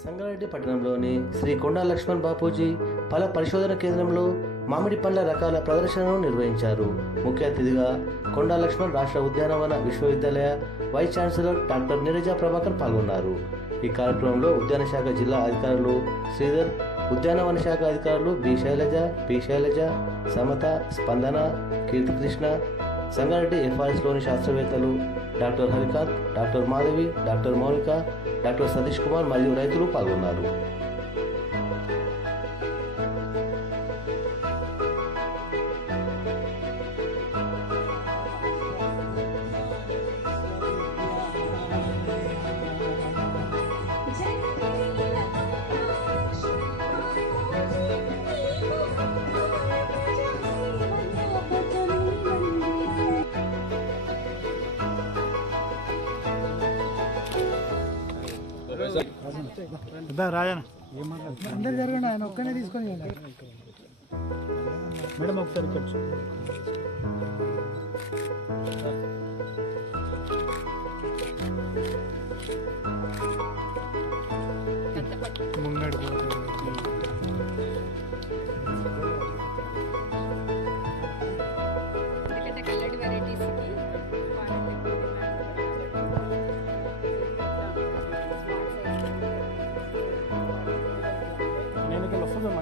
సంగారెడ్డి పట్టణంలోని శ్రీ కొండా లక్ష్మణ్ బాపూజీ పల పరిశోధన కేంద్రంలో మామిడి పండ్ల రకాల ప్రదర్శనను నిర్వహించారు. ముఖ్య అతిథిగా కొండా లక్ష్మణ్ రాష్ట్ర ఉద్యానవన విశ్వవిద్యాలయ vice chancellor doctor Neeraja Prabhakar పాల్గొన్నారు. ఈ కార్యక్రమంలో ఉద్యాన శాఖ జిల్లా అధికారులు శ్రీధర్ ఉద్యానవన శాఖ అధికారులు బి శైలజ పి శైలజ సమత స్పందన కీర్తికృష్ణ సంగారెడ్డి ఎఫ్ఆర్ఎస్లోని శాస్త్రవేత్తలు doctor Harikanth doctor Madhavi doctor Mounika doctor Satish Kumar మరియు రైతులు పాల్గొన్నారు. రాజన అందరు జరగండి ఆయన ఒక్కనే తీసుకొని మేడం ఒకసారి ఖర్చు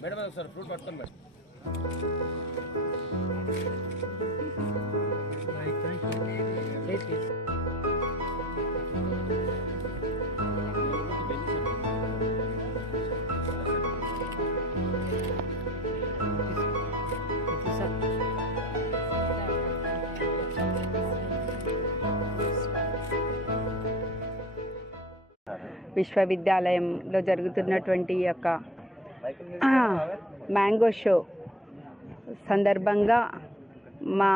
మేడం ఒకసారి ఫ్రూట్ పట్టుకొని మేడం విశ్వవిద్యాలయంలో జరుగుతున్నటువంటి ఈ యొక్క ఆ, మ్యాంగో షో సందర్భంగా మా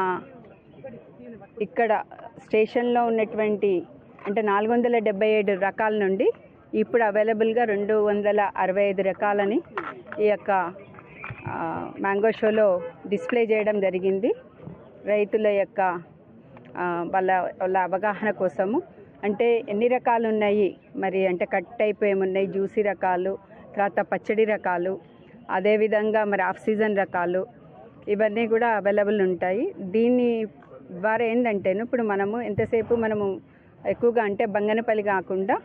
ఇక్కడ స్టేషన్లో ఉన్నటువంటి అంటే నాలుగు వందల డెబ్బై ఏడు రకాల నుండి ఇప్పుడు అవైలబుల్గా రెండు వందల అరవై ఐదు రకాలని ఈ యొక్క మ్యాంగో షోలో డిస్ప్లే చేయడం జరిగింది. రైతుల యొక్క వాళ్ళ వాళ్ళ అవగాహన కోసము. అంటే ఎన్ని రకాలు ఉన్నాయి? మరి అంటే కట్ అయిపోయి ఏమున్నాయి? జ్యూసీ రకాలు తర్వాత పచ్చడి రకాలు అదేవిధంగా మరి ఆఫ్ సీజన్ రకాలు ఇవన్నీ కూడా అవైలబుల్ ఉంటాయి. దీని ద్వారా ఏంటంటేను ఇప్పుడు మనము ఎంతసేపు మనము ఎక్కువగా అంటే బంగనపల్లి కాకుండా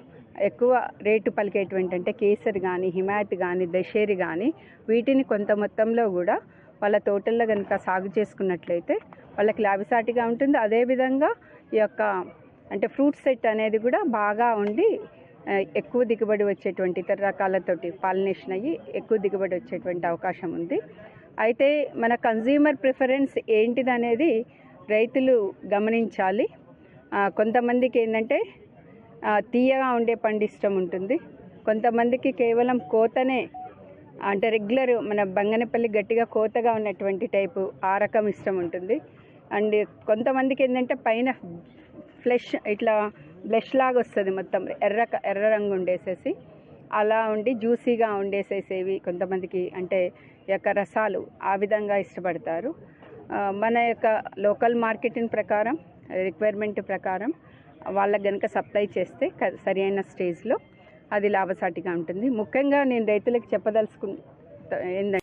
ఎక్కువ రేటు పలికేటువంటి అంటే కేసరి కానీ హిమాయత్ కానీ దశేరి కానీ వీటిని కొంత మొత్తంలో కూడా వాళ్ళ తోటల్లో కనుక సాగు చేసుకున్నట్లయితే వాళ్ళకి లాభసాటిగా ఉంటుంది. అదేవిధంగా ఈ యొక్క అంటే ఫ్రూట్ సెట్ అనేది కూడా బాగా ఉండి ఎక్కువ దిగుబడి వచ్చేటువంటి ఇతర రకాలతోటి పాలినేషన్ అయ్యి ఎక్కువ దిగుబడి వచ్చేటువంటి అవకాశం ఉంది. అయితే మన కన్జ్యూమర్ ప్రిఫరెన్స్ ఏంటిదనేది రైతులు గమనించాలి. కొంతమందికి ఏంటంటే తీయగా ఉండే పండు ఇష్టం ఉంటుంది. కొంతమందికి కేవలం కోతనే అంటే రెగ్యులర్ మన బంగనపల్లి గట్టిగా కోతగా ఉన్నటువంటి టైపు ఆ రకం ఇష్టం ఉంటుంది. అండ్ కొంతమందికి ఏంటంటే పైన ఫ్లెష్ ఇట్లా బ్లష్ లాగా వస్తుంది మొత్తం. ఎర్ర ఎర్ర రంగు ఉండేసేసి అలా ఉండి జ్యూసీగా ఉండేసేసేవి కొంతమందికి. అంటే యొక్క రసాలు ఆ విధంగా ఇష్టపడతారు. మన యొక్క లోకల్ మార్కెటింగ్ ప్రకారం రిక్వైర్మెంట్ ప్రకారం వాళ్ళకి కనుక సప్లై చేస్తే సరైన సరి అయిన స్టేజ్లో అది లాభసాటిగా ఉంటుంది. ముఖ్యంగా నేను రైతులకు చెప్పదలుచుకు ఏంటంటే